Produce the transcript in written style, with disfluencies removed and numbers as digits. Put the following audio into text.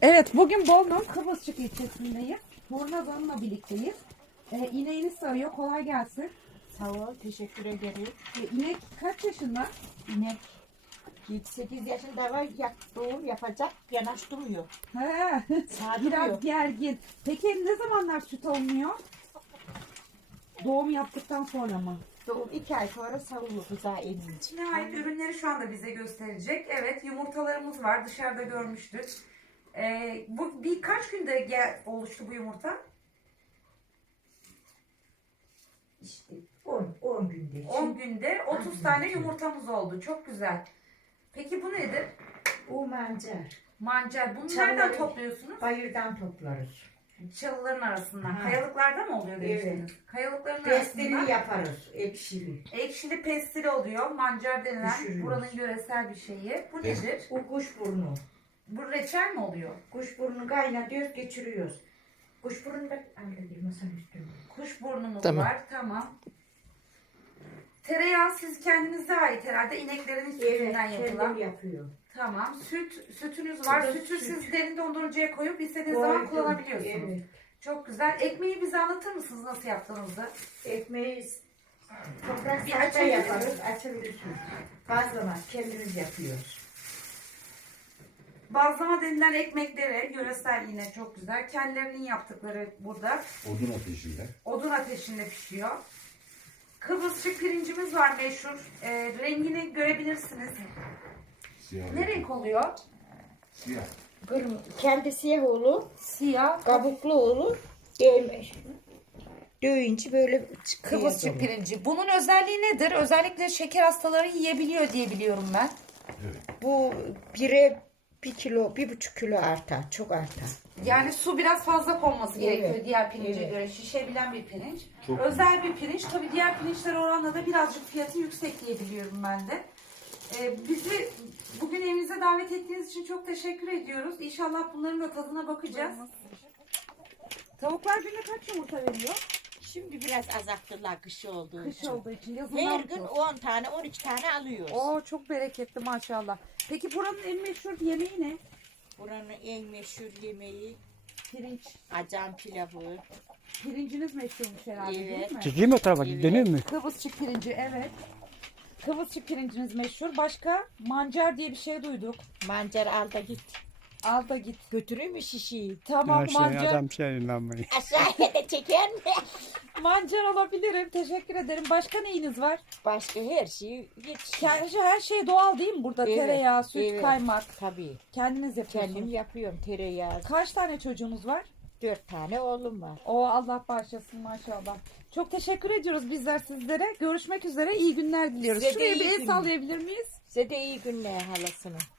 Evet, bugün Bolu'nun Kıbrısçık ilçesindeyim. Tornazan'la birlikteyiz. İneğini sağıyor. Kolay gelsin. Sağ ol, teşekkür ederim. İnek kaç yaşında? İnek 7-8 yaşında var, doğum yapacak, yanaştırmıyor. He, Sağdırıyor. biraz gergin. Peki ne zamanlar süt alınıyor? Doğum yaptıktan sonra mı? Doğum 2 ay sonra savunur buzağı emince. Nihayet ürünleri şu anda bize gösterecek. Evet, yumurtalarımız var. Dışarıda görmüştük. Bu birkaç günde oluştu bu yumurta. İşte 10 günde. 10 günde 30 tane yumurtamız oldu. Çok güzel. Peki bu nedir? O mancar. Mancar. Bunu Çalıları- nereden topluyorsunuz? Bayırdan toplarız. Çalıların arasından. Ha. Kayalıklarda mı oluyor demiştiniz? Evet. Kayalıkların Pestili arasından yaparız, ekşili. ekşili pestili oluyor. Mancar denilen Düşürüyoruz. buranın yöresel bir şeyi. Bu nedir? O kuşburnu. Bu reçel mi oluyor? Kuşburnu kaynatıyoruz, geçiriyoruz. Kuşburnu da alıyor masanın üstünde. Kuş burnumuz Tamam. var. Tamam. Tereyağı siz kendinize ait herhalde. İneklerin Evet, sütünden yapılan. kendim yapıyor. Tamam. Sütünüz var. Bu da Sütü süt. siz derin dondurucuya koyup istediğiniz zaman Koydum. kullanabiliyorsunuz. Evet. Çok güzel. Ekmeği bize anlatır mısınız nasıl yaptığınızı? Ekmeği toprak Bir saçta açabilir yaparız, açabilirsiniz. Bazlama kendimiz yapıyoruz. Bazlama denilen ekmekleri yöresel yine çok güzel. Kendilerinin yaptıkları burada. Odun ateşinde. Odun ateşinde pişiyor. Kıbrısçık pirincimiz var meşhur. Rengini görebilirsiniz. Siyah. Ne renk oluyor? Siyah. Kendi siyah olur, Siyah. kabuklu olur, değmiş. Dövünce böyle çıkıyor. Kıbrısçık pirinci. Bunun özelliği nedir? Özellikle şeker hastaları yiyebiliyor diye biliyorum ben. Evet. Bu bire 1,5 kilo artar, çok artar. Yani su biraz fazla konması gerekiyor Evet. diğer pirince Evet. göre. Şişebilen bir pirinç. Çok Özel bir pirinç. Tabii diğer pirinçler oranla da birazcık fiyatı yüksek diye biliyorum ben de. Bizi bugün evinize davet ettiğiniz için çok teşekkür ediyoruz. İnşallah bunların da tadına bakacağız. Tavuklar günde kaç yumurta veriyor? Şimdi biraz azalttılar kış olduğu Kış için. olduğu için yazın Her daha gün çok. 10 tane 12 tane alıyoruz. Oo, çok bereketli maşallah. Peki buranın en meşhur yemeği ne? Buranın en meşhur yemeği Pirinç. acan pilavı. Pirinciniz meşhurmuş herhalde değil Evet. mi? Çekeyim mi o tarafa? Evet. Döneyim mi? Kıbrısçık pirinci, evet. Kıbrısçık pirinciniz meşhur. Başka mancar diye bir şey duyduk. Mancar al da git. Al da git. Götürür mü şişeyi? Tamam, Ya şey, mancar. adam şey inanmayın. Aşağıya da çeker mi? Mancar alabilirim. Teşekkür ederim. Başka neyiniz var? Başka her şeyi yetişiyor. Her şey doğal değil mi burada? Evet, Tereyağı, süt, evet. kaymak. Tabii. Kendiniz yapıyorsunuz. Kendim yapıyorum tereyağı. Kaç tane çocuğunuz var? 4 tane oğlum var. O Allah bağışlasın maşallah. Çok teşekkür ediyoruz bizler sizlere. Görüşmek üzere. İyi günler diliyoruz. Size de Şuraya iyi bir el günler. sallayabilir miyiz? Size de iyi günler halasının.